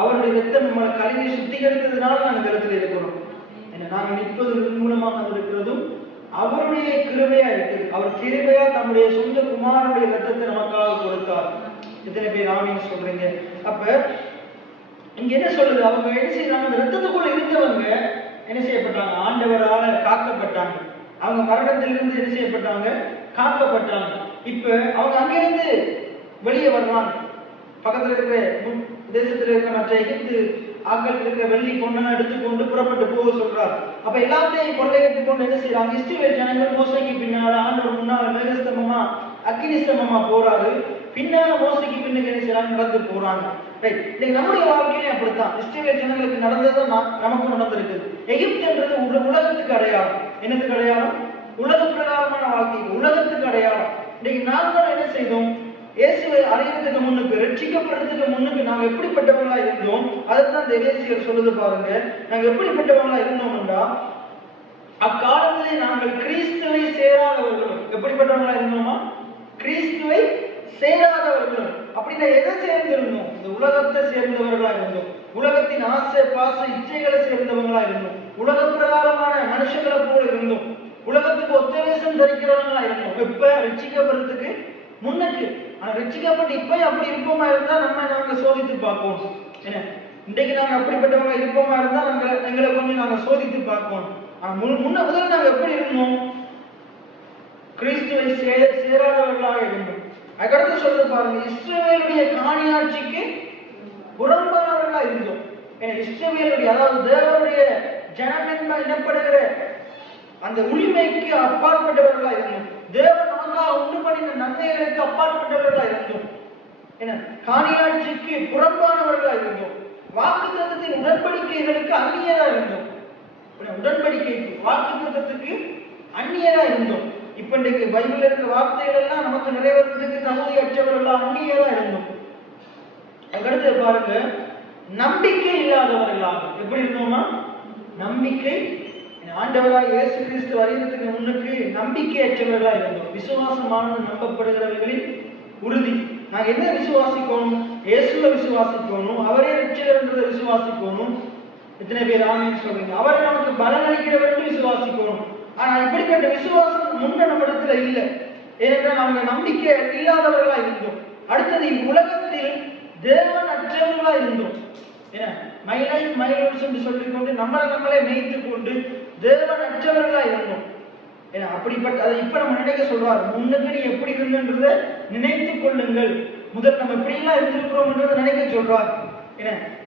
அவருடைய ரத்தம் நம்மளை கழுவி சுத்திகரித்ததுனால நாங்கள் இந்த இடத்துல இருக்கிறோம். நாங்கள் நிற்பது மூலமாக இருக்கிறதும் அவருடைய கிருபையா இருக்குது. அவர் கிருபையா தம்முடைய சொந்த குமாரனுடைய ரத்தத்தை நமக்காக கொடுத்தார். எத்தனை பேர் ஆமீன் சொல்றீங்க? அப்ப இங்க என்ன சொல்லுது? அவங்க என்ன செய்யறாங்க? அந்த ரத்தத்துக்குள்ள இருந்தவங்க என்ன செய்யப்பட்டாங்க? ஆண்டவரால காக்கப்பட்டாங்க. அவங்க மரணத்திலிருந்து என்ன செய்யப்பட்டாங்க? காக்கப்பட்டாங்க. இப்ப அவங்க அங்கிருந்து வெளியே வர்றாங்க. பக்கத்துல இருக்கிற தேசத்துல இருக்கிற மற்ற எகிப்து ஆக்கள் இருக்கிற வெள்ளி பொண்ணெல்லாம் எடுத்துக்கொண்டு புறப்பட்டு போக சொல்றாரு. அப்ப எல்லாத்தையும் கொள்ளையடித்துக் கொண்டு என்ன செய்யறாங்க? இஸ்ரவேல் ஜனங்கள் மோசைக்கு பின்னால ஆண்டவர் முன்னால மேகஸ்தம்பமா அக்கினி ஸ்தம்பமா போறாரு. பின்னால மோசைக்கு பின்னுக்கு என்ன செய்யறாங்க? நடந்து போறாங்க. இன்னைக்கு நம்முடைய வாழ்க்கையிலே அப்படித்தான். இஸ்ரவேல் ஜனங்களுக்கு நடந்ததுதான் நமக்கும் நடந்திருக்குது. எகிப்துன்றது உலகத்துக்கு அடையாளம். என்னத்துக்கு அடையாளம்? உலக பிரகாரமான வாழ்க்கை, உலகத்துக்கு அடையாளம். இன்னைக்கு நாங்கள் என்ன செய்தோம்? இயேசுவை அறியறதுக்கு முன்னுக்கு, ரட்சிக்கப்படுறதுக்கு முன்னுக்கு நாங்க எப்படிப்பட்டவங்களா இருந்தோம்? அதுதான் இந்த எபேசியர் சொல்லுது பாருங்க. நாங்க எப்படிப்பட்டவங்களா இருந்தோம்னா, அக்காலத்திலே நாங்கள் கிறிஸ்துவை சேராதவர்களும். எப்படிப்பட்டவங்களா இருந்தோமா? கிறிஸ்துவை சேராதவர்களும். அப்படின்னா எதை சேர்ந்திருந்தோம்? இந்த உலகத்தை சேர்ந்தவர்களா இருந்தோம். உலகத்தின் ஆசை பாச இச்சைகளை சேர்ந்தவங்களா இருந்தோம். உலக பிரகாரமான மனுஷங்களை போல இருந்தோம். உலகத்துக்கு ஒத்தவேசம் தரிக்கிறவங்களா இருந்தோம். இப்ப ரட்சிக்கப்படுறதுக்கு முன்னுக்கு. ஆனா ரட்சிக்கப்பட்டு இப்ப அப்படி இருப்போமா இருந்தா நாங்க சோதித்து பார்ப்போம். என்ன இன்றைக்கு நாங்க அப்படிப்பட்டவங்க இருப்போமா இருந்தா எங்களை கொஞ்சம் நாங்க சோதித்து பார்ப்போம். முதல்ல நாங்க எப்படி இருந்தோம்? கிறிஸ்துவை சேராதவர்களாக இருந்தோம். அதுக்கடுத்து சொல்றது பாருங்க, இஸ்ரவேலுடைய காணியாட்சிக்கு புறம்பானவர்களா இருந்தோம். இஸ்ரவேலுடைய, அதாவது தேவனுடைய ஜனம் எனப்படுகிற அந்த உரிமைக்கு அப்பாற்பட்டவர்களா இருந்தோம். தேவன் நமக்காக உண்டு பண்ணின நன்மைகளுக்கு அப்பாற்பட்டவர்களா இருந்தோம். என்ன காணியாட்சிக்கு புறம்பானவர்களா இருந்தோம். வாக்குத்தத்தத்தின் உடன்படிக்கைகளுக்கு அந்நியரா இருந்தோம். உடன்படிக்கைக்கு வாக்குத்தத்தத்துக்கு அந்நியரா இருந்தோம். இப்ப இன்றைக்கு பைபிள்ல இருக்கிற வார்த்தைகள் எல்லாம் நமக்கு நிறைவேறதுக்கு தகுதியற்றவர்களா அந்நியரா இருந்தோம். அதுக்கடுத்து பாருங்க, நம்பிக்கை இல்லாதவர்களாக எப்படி இருந்தோமா? நம்பிக்கை, ஆண்டவராக இயேசு கிறிஸ்து அறியறதுக்கு முன்னுக்கு நம்பிக்கையற்றவர்களா இருந்தோம். விசுவாசமானது நம்பப்படுகிறவர்களின் உறுதி. நாங்க என்ன விசுவாசிக்கணும்? இயேசுவை விசுவாசிக்கணும். அவரே ரட்சகர்ன்றதை விசுவாசிக்கணும். எத்தனை பேர் ஆமென் சொல்றீங்க? அவரை நமக்கு பலன் அளிக்கிறவர் விசுவாசிக்கணும். ஆனா இப்படிப்பட்ட விசுவாசம் முன்ன நம்ம இடத்துல இல்லை. ஏனென்றால் நாங்க நம்பிக்கை இல்லாதவர்களா இருந்தோம். அடுத்தது, உலகத்தில் தேவன் அற்றவர்களா இருந்தோம். சொல்லிக் கொண்டு நம்மளே மேய்த்து கொண்டு தேவன் அற்றவர்களா இருந்தோம். அப்படிப்பட்ட அதை இப்ப நம்ம நினைக்க சொல்றாரு. முன்னுக்கு நீ எப்படி இருந்தன்றத நினைத்துக் கொள்ளுங்கள். முதல் நம்ம எப்படி எல்லாம் இருந்திருக்கிறோம் என்றதை நினைக்க சொல்றார்.